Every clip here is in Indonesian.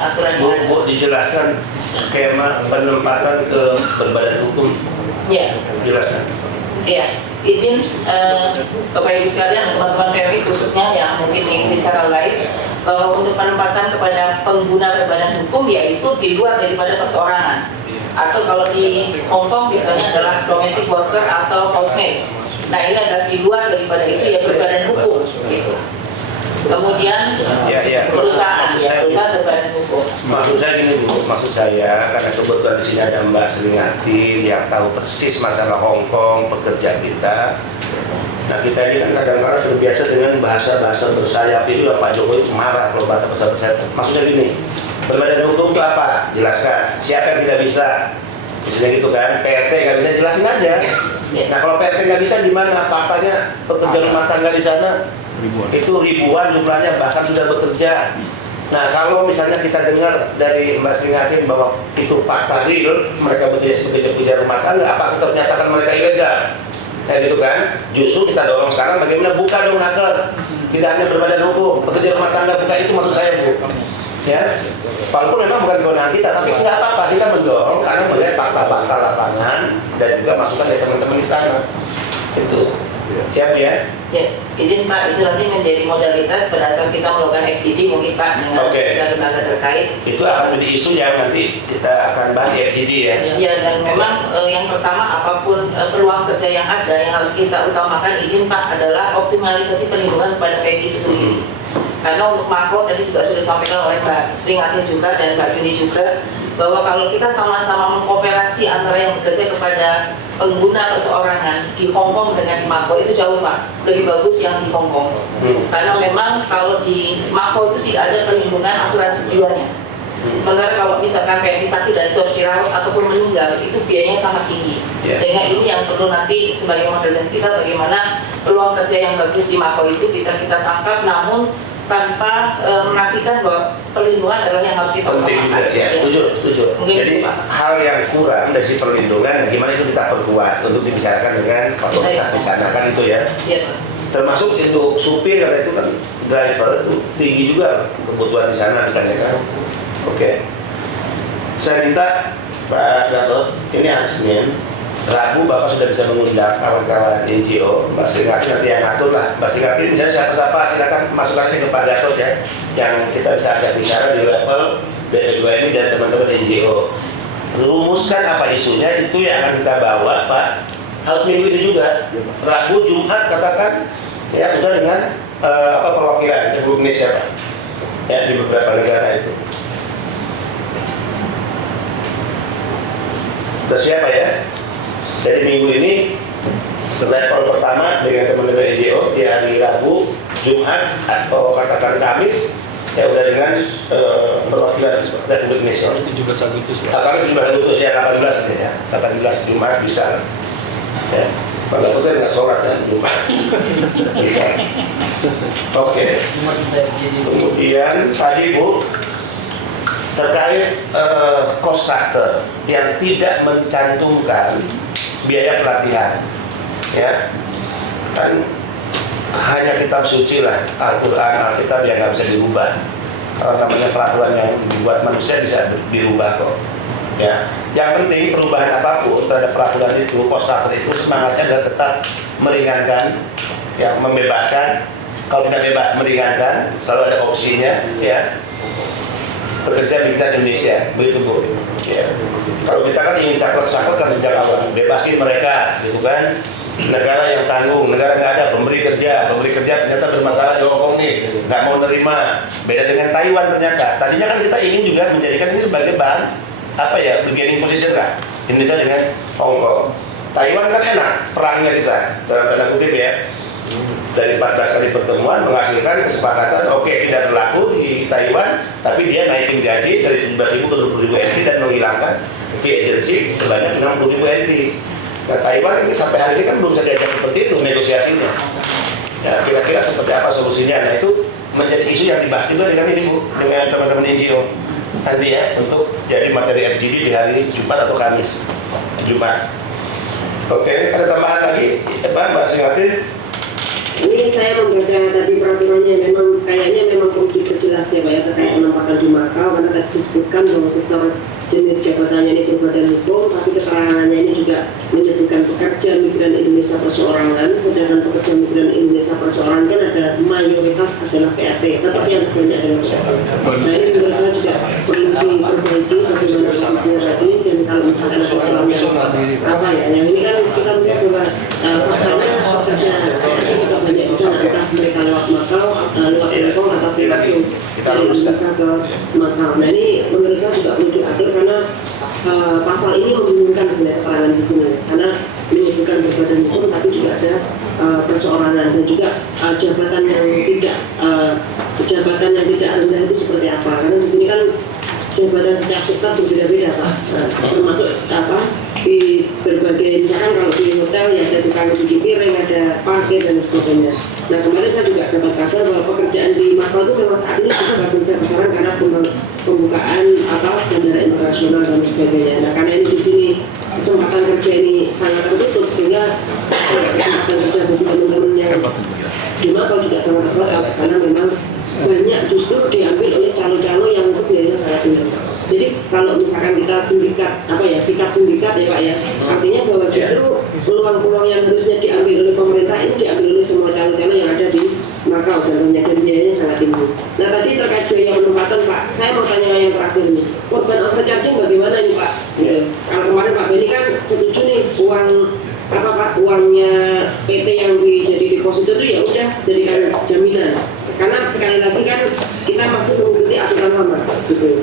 aturan Bu, dijelaskan skema penempatan ke berbadan hukum. Ya, Jelaskan. iya. Izin Bapak Ibu sekalian, teman-teman PMI khususnya yang mungkin mengikuti secara live, untuk penempatan kepada pengguna berbadan hukum yaitu di luar daripada perseorangan, atau kalau di Hongkong biasanya adalah domestic worker atau housemaid. Nah, ini adalah di luar daripada itu ya berbadan hukum gitu. Kemudian perusahaan berbadan hukum. Maksud saya gini Bu, maksud saya karena kebetulan di sini ada Mbak Seringatin yang tahu persis masalah Hongkong, pekerja kita. Nah, kita ini kan kadang-kadang terbiasa dengan bahasa-bahasa bersayap. Itu Pak Jokowi marah kalau bahasa bersayap. Maksudnya gini, berbadan hukum itu apa? Jelaskan. Siapa yang tidak bisa? Misalnya gitu kan, PRT nggak bisa, jelasin aja. Nah, kalau PRT nggak bisa gimana? Faktanya pekerja rumah tangga di sana itu ribuan jumlahnya, bahkan sudah bekerja. Nah, kalau misalnya kita dengar dari Mbak Seringatin bahwa itu fakta real, mereka bekerja rumah tangga, apa kita menyatakan mereka ilegal? Kayak gitu kan? Justru kita dorong sekarang bagaimana buka dong naker, tidak hanya berbadan hukum, pekerja rumah tangga buka, itu maksud saya Bu. Ya, walaupun memang bukan kewenangan kita, tapi nggak apa-apa, kita mendorong karena melihat fakta-fakta lapangan dan juga masukan dari teman-teman di sana. Itu. Ya, ya. Ya, izin Pak, itu nanti menjadi modalitas berdasarkan kita melakukan FGD mungkin Pak dengan lembaga terkait. Itu akan menjadi isu yang nanti kita akan bahas di FGD ya. Ya, dan memang yang pertama apapun peluang kerja yang ada yang harus kita utamakan izin Pak adalah optimalisasi perlindungan kepada PMI itu sendiri. Karena untuk makro tadi juga sudah disampaikan oleh Mbak Seringatin juga dan Mbak Yuni juga, bahwa kalau kita sama-sama mengkooperasi antara yang bekerja kepada pengguna perseorangan di Hongkong dengan di Mako itu jauh Pak, lebih bagus yang di Hongkong. Karena memang kalau di Mako itu tidak ada perlindungan asuransi jiwanya. Sementara kalau misalkan PMI sakit dan itu harus dirawat ataupun meninggal, itu biayanya sangat tinggi. Sehingga ini yang perlu nanti sebagai modalitas kita, bagaimana peluang kerja yang bagus di Mako itu bisa kita tangkap, namun tanpa menafikan bahwa perlindungan adalah yang harus kita penting juga, ya, setuju. Jadi hal yang kurang dari si perlindungan, gimana itu kita perkuat untuk dibicarakan dengan otoritas di sana kan itu ya. Termasuk untuk supir kata itu kan, driver itu tinggi juga kebutuhan di sana misalnya kan. Oke. Saya minta Pak Gatot, ini hari Senin, Rabu Bapak sudah bisa mengundang kawan-kawan NGO, Mbak Seringatin nanti yang ngatur lah. Mbak Seringatin misalnya siapa-siapa silakan masukkan ke Pak Gatot ya, yang kita bisa ajak bicara di level BPUMI dan teman-teman NGO. Rumuskan apa isunya, itu yang akan kita bawa Pak. Harus minggu ini juga, Rabu, Jumat katakan ya sudah dengan perwakilan Republik Indonesia Pak, ya di beberapa negara itu. Sudah siapa ya? Jadi minggu ini level pertama dengan teman-teman NGO di hari Rabu, Jumat atau katakan Kamis ya udah dengan perwakilan Republik Indonesia. 17 Agustus. Kamis 17 Agustus ya 18 ya. 18 Jumat bisa. Ya. Pada putih nggak sholat kan Jumat. Bisa. Oke. Kemudian tadi Bu terkait cost structure yang tidak mencantumkan biaya pelatihan, ya kan hanya kitab suci lah, Al-Quran, Alkitab yang nggak bisa dirubah. Kalau namanya peraturan yang dibuat manusia bisa dirubah kok. Ya, yang penting perubahan apapun terhadap peraturan itu, cost structure itu semangatnya adalah tetap meringankan, yang membebaskan. Kalau tidak bebas meringankan, selalu ada opsinya, ya. Bekerja migran Indonesia, begitu Bu. Ya. Kalau kita kan ingin saklek-saklek kan sejak awal, bebasin mereka, gitu kan. Negara yang tanggung, negara nggak ada pemberi kerja ternyata bermasalah di Hongkong nih, nggak mau nerima. Beda dengan Taiwan ternyata. Tadinya kan kita ingin juga menjadikan ini sebagai bahan bargaining position lah, Indonesia dengan Hongkong. Taiwan kan enak perangnya kita, dalam tanda kutip ya. Dari 14 kali pertemuan menghasilkan kesepakatan tidak berlaku di Taiwan, tapi dia naikin gaji dari 17.000 ke 20.000 NT dan menghilangkan fee agency sebanyak 60.000 NT. Nah, Taiwan ini sampai hari ini kan belum bisa diajak seperti itu negosiasinya. Ya, kira-kira seperti apa solusinya? Nah, itu menjadi isu yang dibahas juga dengan ini Bu, dengan teman-teman NGO nanti ya, untuk jadi materi FGD di hari Jumat atau Kamis. Jumat. Oke, ada tambahan lagi, Mbak Seringatin? Ini saya membaca tadi peraturannya, memang kayaknya memang perlu jelas ya Pak ya terkait penampakan di Makau, karena tadi disebutkan bahwa sektor jenis jabatannya ini berbadan hukum, tapi keterangannya ini juga menyebutkan pekerja migran Indonesia perseorangan, sedangkan pekerja migran Indonesia perseorangan kan ada mayoritas adalah PRT, tetap yang banyak adalah PRT. Nah ini menurut saya juga perlu diperbaiki bagaimana posisinya tadi, dan kalau misalkan apa ya, yang ini kan kita melihat bahwa faktanya pekerja PRT juga banyak bisa entah mereka lewat Makau, lewat Hongkong atau langsung dari Indonesia ke Makau. Nah ini menurut saya juga perlu diatur karena pasal ini membingungkan sebenarnya keterangan di sini, karena menyebutkan berbadan hukum tapi juga ada perseorangan dan juga jabatan yang tidak rendah itu seperti apa, karena di sini kan jabatan setiap sektor berbeda-beda Pak, termasuk di berbagai, misalkan kalau di hotel ya ada tukang cuci piring, ada parkir dan sebagainya. Nah kemarin saya juga dapat kabar bahwa pekerjaan di Makau itu memang saat ini juga nggak bisa besaran karena pembukaan bandara internasional dan sebagainya. Nah karena ini di sini kesempatan kerja ini sangat tertutup sehingga kesempatan kerja bagi teman-teman yang di Makau juga sangat terbatas karena memang banyak justru diambil oleh calo-calo yang untuk biayanya sangat tinggi. Jadi kalau misalkan kita sikat sindikat ya Pak ya, artinya bahwa justru peluang-peluang yang harusnya diambil oleh pemerintah itu diambil oleh semua calo-calo yang ada di Makau dan biayanya sangat tinggi. Nah tadi terkait biaya penempatan Pak, saya mau tanya yang terakhir nih, korban overcharging bagaimana nih Pak? Gitu. Kalau kemarin Pak Beni kan setuju nih uangnya PT yang jadi deposito itu ya udah jadikan jaminan. Karena sekali lagi kan kita masih mengikuti aturan lama gitu.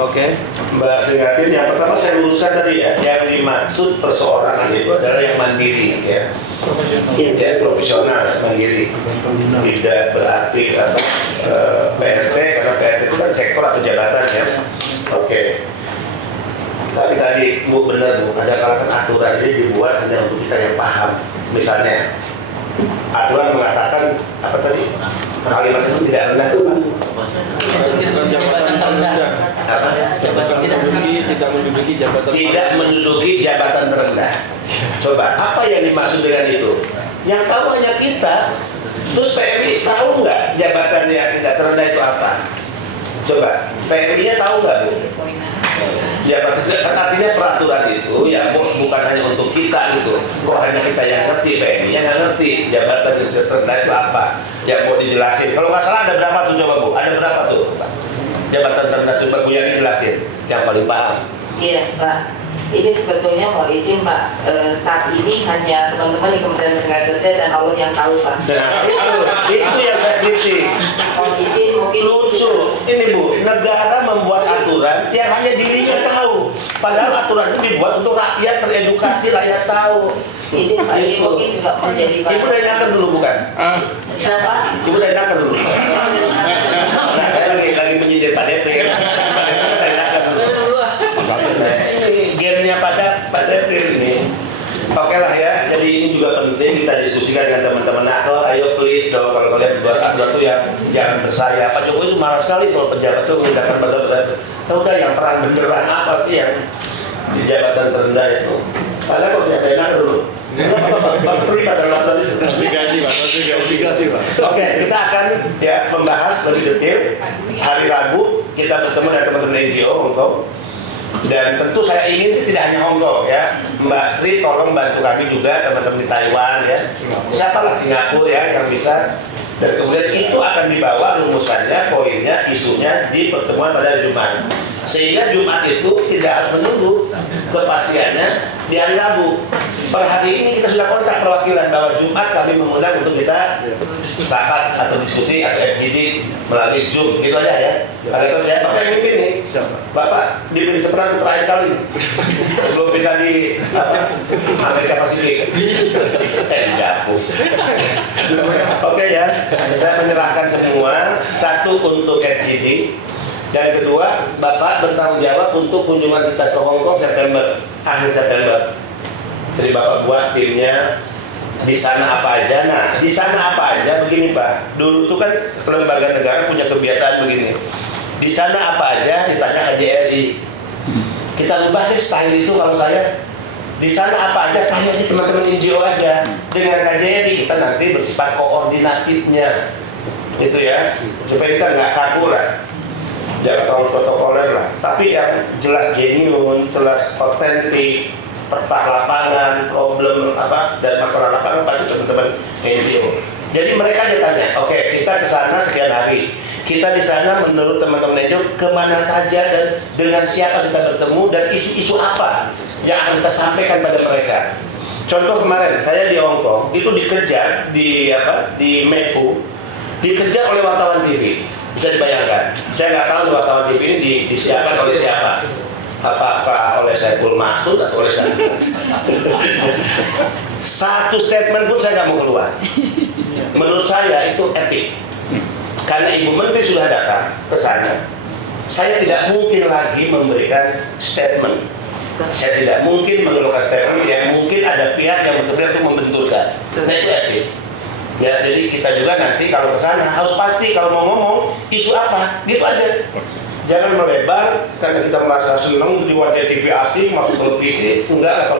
Oke, Mbak Sringatin, yang pertama saya luruskan tadi ya, yang dimaksud perseorangan itu adalah yang mandiri ya, profesional ya, mandiri, tidak berarti PRT, karena PRT itu kan sektor atau jabatan ya. Oke. Tapi tadi Bu benar Bu, ada kalanya aturan ini dibuat hanya untuk kita yang paham. Misalnya aturan mengatakan apa tadi? Kalimat itu tidak rendah tuh Pak. Jabatan terendah. Apa? Tidak menduduki jabatan terendah. Coba apa yang dimaksud dengan itu? Yang tahu hanya kita. Terus PMI tahu nggak jabatan yang tidak terendah itu apa? Coba PMI-nya tahu nggak Bu? Jabatan artinya peraturan itu ya bukan hanya untuk kita gitu. Kok hanya kita yang ngerti, PMI-nya nggak ngerti jabatan yang terendah itu apa? Ya mau dijelasin. Kalau nggak salah ada berapa tuh coba Bu? Ada berapa tuh Pak? Jabatan terendah itu Bu Yani jelasin yang paling paham. Iya Pak, ini sebetulnya mau izin Pak, saat ini hanya teman-teman di Kementerian Tenaga Kerja dan Allah yang tahu Pak. Nah itu yang saya kritik. Mau izin mungkin Lucu, ini Bu, negara membuat aturan yang hanya dirinya tahu. Padahal aturan itu dibuat untuk rakyat teredukasi, rakyat tahu. izin Pak, ini mungkin juga menjadi Pak. Ibu dari nakar dulu bukan? Kenapa? Ibu dari nakar dulu. Nah, saya lagi menyindir Pak DP. Dari nakar dulu. Ini gennya Pak DP ini. Oke lah ya, jadi ini juga penting kita diskusikan dengan teman-teman nakal. Ayo please dong, kalau kalian buat aturan itu yang jangan bersaya. Pak Jokowi itu marah sekali kalau pejabat itu menggunakan bahasa-bahasa. Udah yang terang benderang apa sih yang di jabatan terendah itu? Padahal kalau tidak enak dulu. Pak terlibat dalam aturan itu. Obligasi Pak. Oke, kita akan ya membahas lebih detail hari Rabu. Kita bertemu dengan teman-teman NGO Hongkong. Dan tentu saya ingin tidak hanya Hongkong ya, Mbak Sri tolong bantu kami juga teman-teman di Taiwan ya, siapalah Singapura ya yang bisa, dan kemudian itu akan dibawa rumusannya, poinnya, isunya di pertemuan pada Jumat, sehingga Jumat itu tidak harus menunggu kepastiannya di hari Rabu. Per hari ini kita sudah kontak perwakilan bahwa Jumat kami mengundang untuk kita rapat atau diskusi atau FGD melalui Zoom, gitu aja ya. Kalau itu saya Bapak yang mimpin nih, Bapak diberi seperan terakhir kali sebelum kita di Amerika Pasifik. Oke ya, saya menyerahkan semua, satu untuk FGD, dan kedua Bapak bertanggung jawab untuk kunjungan kita ke Hongkong September, akhir September. Jadi Bapak buat timnya di sana apa aja. Nah, di sana apa aja begini Pak. Dulu tuh kan lembaga negara punya kebiasaan begini. Di sana apa aja ditanya KJRI. Kita ubah deh style itu kalau saya. Di sana apa aja tanya di teman-teman NGO aja. Dengan KJRI kita nanti bersifat koordinatifnya. Itu ya, supaya kita nggak kaku lah, jangan terlalu protokoler lah. Tapi yang jelas genuine, jelas otentik, peta lapangan, problem apa dan masalah lapangan pasti teman-teman NGO. Jadi mereka aja tanya, oke, kita ke sana sekian hari, kita di sana menurut teman-teman NGO kemana saja dan dengan siapa kita bertemu dan isu-isu apa yang akan kita sampaikan pada mereka. Contoh kemarin saya di Hong Kong itu dikejar di Meifu, dikejar oleh wartawan TV. Bisa dibayangkan. Saya nggak tahu wartawan TV ini disiapkan oleh siapa. Apakah oleh Saiful Maksud atau oleh saya? Satu statement pun saya nggak mau keluar. Menurut saya itu etik. Karena Ibu Menteri sudah datang ke sana, saya tidak mungkin lagi memberikan statement. Saya tidak mungkin mengeluarkan statement yang mungkin ada pihak yang betul-betul untuk membenturkan. Nah itu etik. Ya, jadi kita juga nanti kalau ke sana harus pasti kalau mau ngomong isu apa, gitu aja. Jangan melebar karena kita merasa senang diwajah TV asing masuk televisi, enggak.